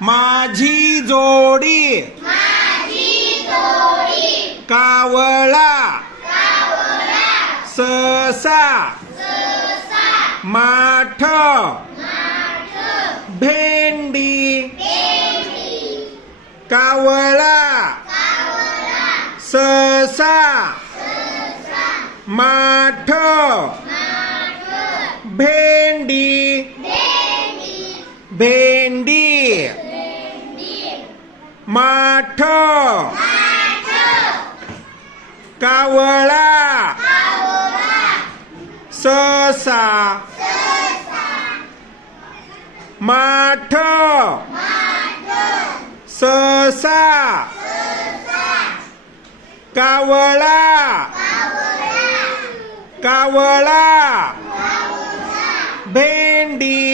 माझी जोडी. कावळा. ससा माठ. भेंडी. कावळा. ससा माठ. भेंडी. भेंडी. માઠ કાવળા સસા માઠ સસા કાવળા કાવળા ભેંડી